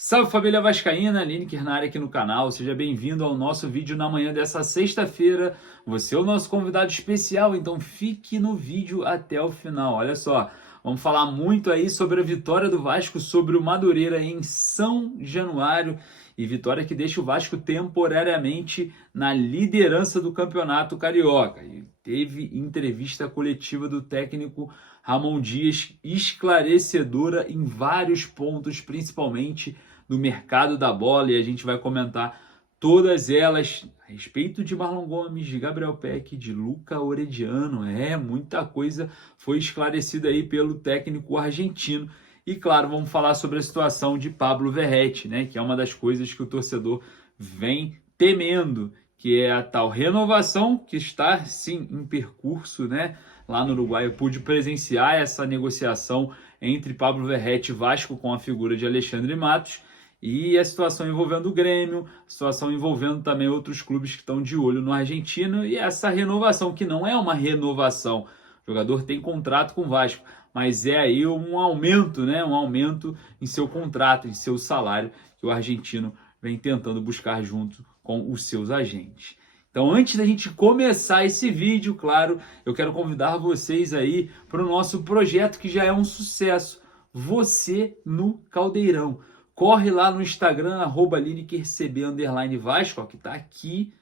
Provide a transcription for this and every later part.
Salve família vascaína, Lineker na área aqui no canal, seja bem-vindo ao nosso vídeo na manhã dessa sexta-feira. Você é o nosso convidado especial, então fique no vídeo até o final. Olha só, vamos falar muito aí sobre a vitória do Vasco sobre o Madureira em São Januário, e vitória que deixa o Vasco temporariamente na liderança do Campeonato Carioca. E teve entrevista coletiva do técnico Ramon Dias, esclarecedora em vários pontos, principalmente do mercado da bola, e a gente vai comentar todas elas a respeito de Marlon Gomes, de Gabriel Peck, de Luca Orediano. Muita coisa foi esclarecida aí pelo técnico argentino. E claro, vamos falar sobre a situação de Pablo Verratti, né, que é uma das coisas que o torcedor vem temendo, que é a tal renovação que está sim em percurso, né? Lá no Uruguai eu pude presenciar essa negociação entre Pablo Verratti e Vasco com a figura de Alexandre Matos, e a situação envolvendo o Grêmio, a situação envolvendo também outros clubes que estão de olho no argentino, e essa renovação, que não é uma renovação, o jogador tem contrato com o Vasco, mas é aí um aumento, né? Um aumento em seu contrato, em seu salário, que o argentino vem tentando buscar junto com os seus agentes. Então, antes da gente começar esse vídeo, claro, eu quero convidar vocês aí para o nosso projeto que já é um sucesso, Você no Caldeirão. Corre lá no Instagram, @linekercb_vasco, que tá aqui.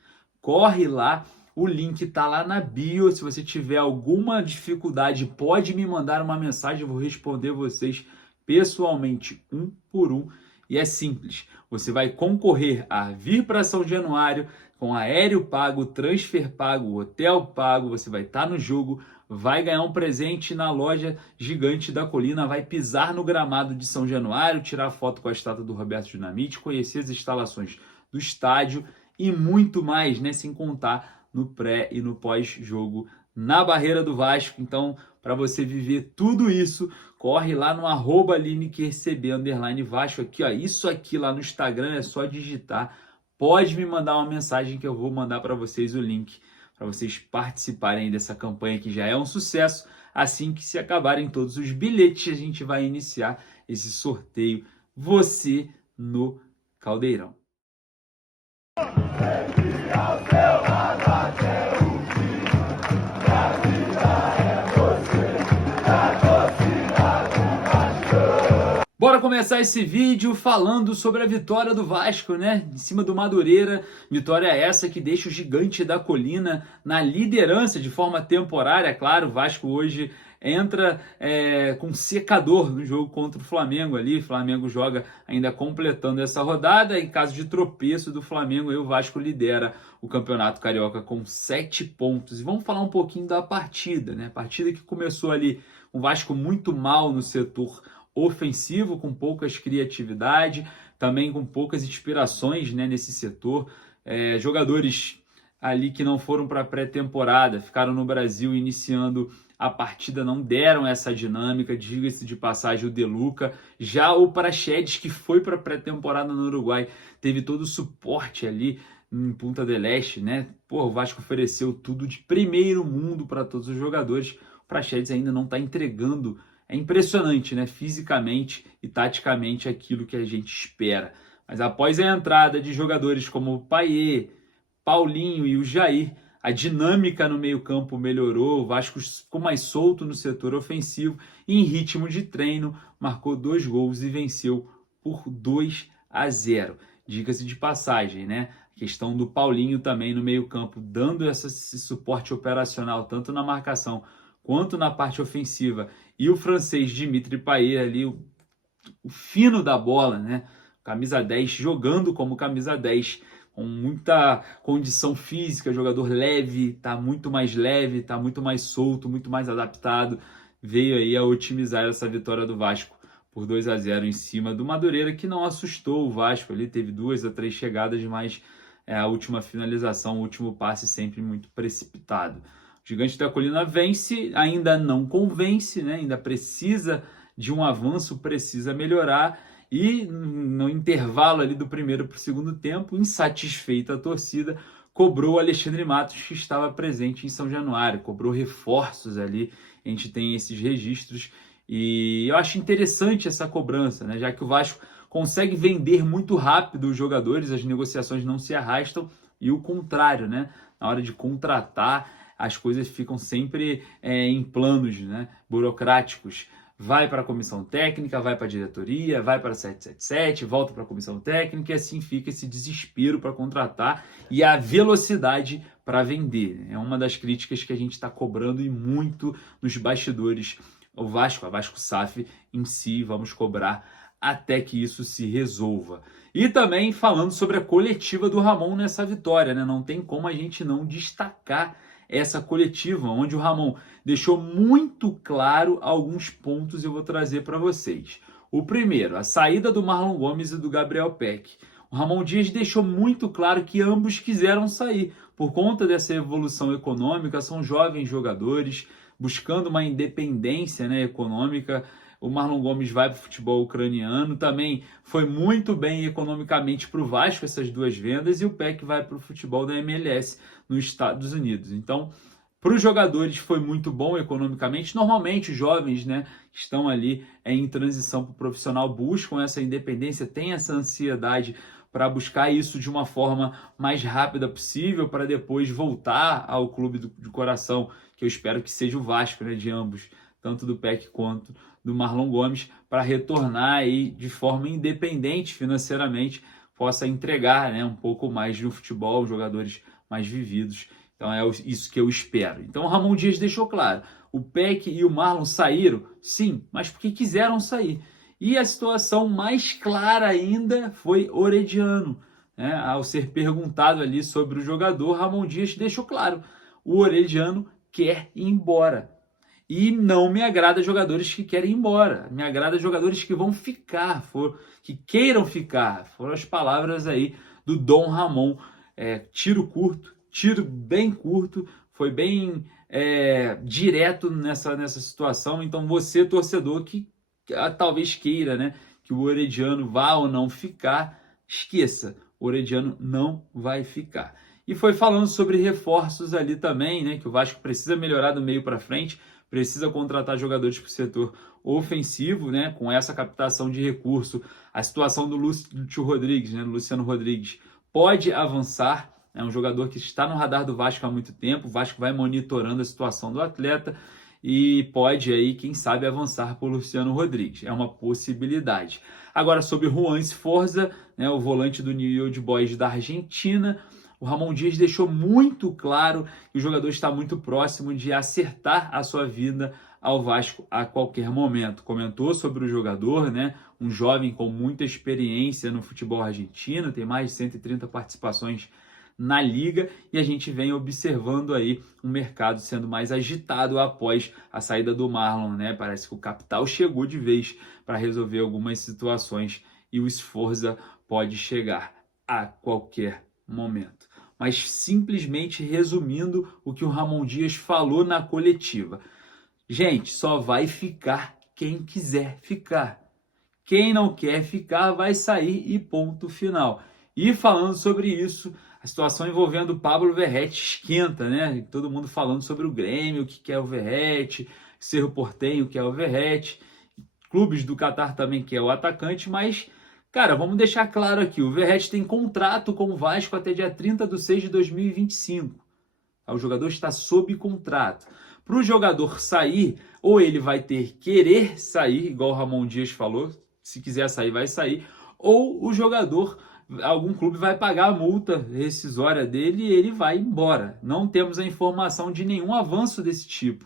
Corre lá, o link tá lá na bio. Se você tiver alguma dificuldade, pode me mandar uma mensagem, eu vou responder vocês pessoalmente, um por um. E é simples, você vai concorrer a vir para São Januário com aéreo pago, transfer pago, hotel pago, você vai estar no jogo, vai ganhar um presente na loja Gigante da Colina, vai pisar no gramado de São Januário, tirar foto com a estátua do Roberto Dinamite, conhecer as instalações do estádio e muito mais, né? Sem contar no pré e no pós-jogo na Barreira do Vasco. Então, para você viver tudo isso, corre lá no @linekercb_vasco aqui, ó. Isso aqui lá no Instagram é só digitar. Pode me mandar uma mensagem que eu vou mandar para vocês o link para vocês participarem dessa campanha que já é um sucesso. Assim que se acabarem todos os bilhetes, a gente vai iniciar esse sorteio Você no Caldeirão. Bora começar esse vídeo falando sobre a vitória do Vasco, né? Em cima do Madureira. Vitória essa que deixa o Gigante da Colina na liderança de forma temporária. Claro, o Vasco hoje entra com secador no jogo contra o Flamengo ali. O Flamengo joga ainda completando essa rodada. Em caso de tropeço do Flamengo, aí o Vasco lidera o Campeonato Carioca com 7 pontos. E vamos falar um pouquinho da partida, né? Partida que começou ali, o Vasco muito mal no setor ofensivo, com poucas criatividade, também com poucas inspirações, né, nesse setor. Jogadores ali que não foram para a pré-temporada, ficaram no Brasil iniciando a partida, não deram essa dinâmica. Diga-se de passagem, o De Luca. Já o Praxedes, que foi para a pré-temporada no Uruguai, teve todo o suporte ali em Punta del Este, né? O Vasco ofereceu tudo de primeiro mundo para todos os jogadores. O Praxedes ainda não está entregando. É impressionante, né? Fisicamente e taticamente aquilo que a gente espera. Mas após a entrada de jogadores como o Payet, Paulinho e o Jair, a dinâmica no meio-campo melhorou. O Vasco ficou mais solto no setor ofensivo e, em ritmo de treino, marcou 2 gols e venceu por 2-0. Diga-se de passagem, né? A questão do Paulinho também no meio-campo, dando esse suporte operacional, tanto na marcação quanto na parte ofensiva. E o francês Dimitri Payet ali, o fino da bola, né? Camisa 10, jogando como camisa 10, com muita condição física, jogador leve, tá muito mais leve, tá muito mais solto, muito mais adaptado. Veio aí a otimizar essa vitória do Vasco por 2-0 em cima do Madureira, que não assustou o Vasco. Ali teve 2 a 3 chegadas, mas a última finalização, o último passe sempre muito precipitado. O Gigante da Colina vence, ainda não convence, né? Ainda precisa de um avanço, precisa melhorar. E no intervalo ali do primeiro para o segundo tempo, insatisfeita a torcida, cobrou o Alexandre Matos, que estava presente em São Januário, cobrou reforços ali. A gente tem esses registros e eu acho interessante essa cobrança, né? Já que o Vasco consegue vender muito rápido os jogadores, as negociações não se arrastam, e o contrário, né? Na hora de contratar, as coisas ficam sempre em planos, né, burocráticos. Vai para a comissão técnica, vai para a diretoria, vai para a 777, volta para a comissão técnica, e assim fica esse desespero para contratar e a velocidade para vender. É uma das críticas que a gente está cobrando e muito nos bastidores. A Vasco SAF em si, vamos cobrar até que isso se resolva. E também falando sobre a coletiva do Ramon nessa vitória, né? Não tem como a gente não destacar essa coletiva, onde o Ramon deixou muito claro alguns pontos e eu vou trazer para vocês. O primeiro, a saída do Marlon Gomes e do Gabriel Peck. O Ramon Dias deixou muito claro que ambos quiseram sair. Por conta dessa evolução econômica, são jovens jogadores buscando uma independência, né, econômica. O Marlon Gomes vai para o futebol ucraniano, também foi muito bem economicamente para o Vasco essas duas vendas, e o Peck vai para o futebol da MLS nos Estados Unidos. Então, para os jogadores foi muito bom economicamente. Normalmente os jovens, né, que estão ali em transição para o profissional buscam essa independência, têm essa ansiedade para buscar isso de uma forma mais rápida possível, para depois voltar ao clube do coração, que eu espero que seja o Vasco, né, de ambos, tanto do Peck quanto do Marlon Gomes, para retornar aí de forma independente financeiramente, possa entregar, né, um pouco mais de um futebol, jogadores mais vividos. Então é isso que eu espero. Então o Ramon Dias deixou claro, o Peck e o Marlon saíram, sim, mas porque quiseram sair. E a situação mais clara ainda foi Orediano, né? Ao ser perguntado ali sobre o jogador, Ramon Dias deixou claro, o Orediano quer ir embora. E não me agrada jogadores que querem ir embora. Me agrada jogadores que vão ficar, que queiram ficar. Foram as palavras aí do Dom Ramon. Tiro curto, tiro bem curto, foi bem direto nessa situação. Então você, torcedor, que talvez queira, né, que o Orediano vá ou não ficar, esqueça, o Orediano não vai ficar. E foi falando sobre reforços ali também, né, que o Vasco precisa melhorar do meio para frente, precisa contratar jogadores para o setor ofensivo, né, com essa captação de recurso. A situação do Lúcio Rodrigues, né, Luciano Rodrigues, pode avançar. É um jogador que está no radar do Vasco há muito tempo. O Vasco vai monitorando a situação do atleta e pode aí, quem sabe, avançar por Luciano Rodrigues. É uma possibilidade. Agora, sobre Juan Sforza, né, o volante do New Old Boys da Argentina, o Ramon Dias deixou muito claro que o jogador está muito próximo de acertar a sua vida ao Vasco a qualquer momento. Comentou sobre o jogador, né? Um jovem com muita experiência no futebol argentino, tem mais de 130 participações na liga, e a gente vem observando aí um mercado sendo mais agitado após a saída do Marlon, né? Parece que o capital chegou de vez para resolver algumas situações e o Sforza pode chegar a qualquer momento. Mas simplesmente resumindo o que o Ramon Dias falou na coletiva. Gente, só vai ficar quem quiser ficar. Quem não quer ficar vai sair e ponto final. E falando sobre isso, a situação envolvendo o Pablo Verratti esquenta, né? Todo mundo falando sobre o Grêmio, o que é o Verratti, Cerro Porteño, o que é o Verratti, clubes do Catar também que é o atacante, mas, cara, vamos deixar claro aqui, o Verratti tem contrato com o Vasco até dia 30/6/2025. O jogador está sob contrato. Para o jogador sair, ou ele vai querer sair, igual o Ramon Dias falou, se quiser sair, vai sair, ou o jogador, algum clube vai pagar a multa rescisória dele e ele vai embora. Não temos a informação de nenhum avanço desse tipo,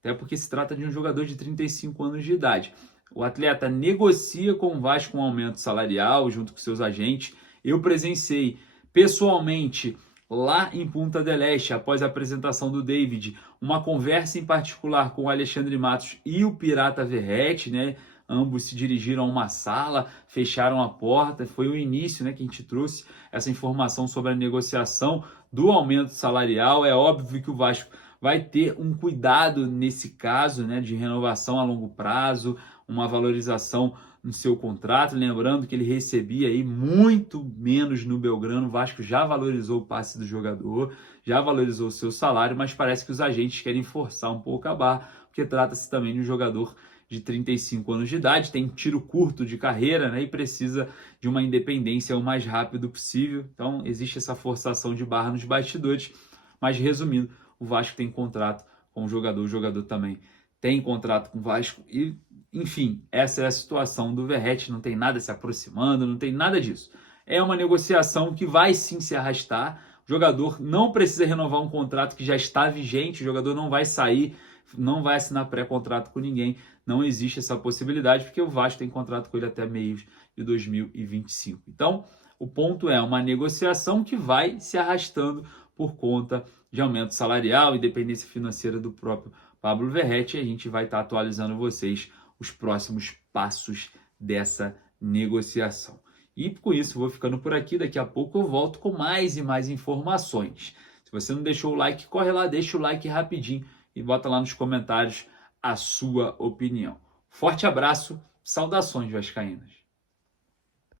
até porque se trata de um jogador de 35 anos de idade. O atleta negocia com o Vasco um aumento salarial junto com seus agentes. Eu presenciei pessoalmente lá em Punta del Este, após a apresentação do David, uma conversa em particular com o Alexandre Matos e o Pirata Verratti, né? Ambos se dirigiram a uma sala, fecharam a porta. Foi o início, né, que a gente trouxe essa informação sobre a negociação do aumento salarial. É óbvio que o Vasco vai ter um cuidado nesse caso, né, de renovação a longo prazo, uma valorização no seu contrato. Lembrando que ele recebia aí muito menos no Belgrano. O Vasco já valorizou o passe do jogador, já valorizou o seu salário, mas parece que os agentes querem forçar um pouco a barra, porque trata-se também de um jogador de 35 anos de idade, tem tiro curto de carreira, né, e precisa de uma independência o mais rápido possível. Então existe essa forçação de barra nos bastidores, mas resumindo, o Vasco tem contrato com o jogador também tem contrato com o Vasco e, enfim, essa é a situação do Verratti, não tem nada se aproximando, não tem nada disso. É uma negociação que vai sim se arrastar, o jogador não precisa renovar um contrato que já está vigente, o jogador não vai sair, não vai assinar pré-contrato com ninguém, não existe essa possibilidade, porque o Vasco tem contrato com ele até meios de 2025. Então, o ponto é uma negociação que vai se arrastando por conta de aumento salarial e dependência financeira do próprio Pablo Verratti, e a gente vai estar atualizando vocês os próximos passos dessa negociação. E com isso vou ficando por aqui, daqui a pouco eu volto com mais e mais informações. Se você não deixou o like, corre lá, deixa o like rapidinho e bota lá nos comentários a sua opinião. Forte abraço, saudações vascaínas.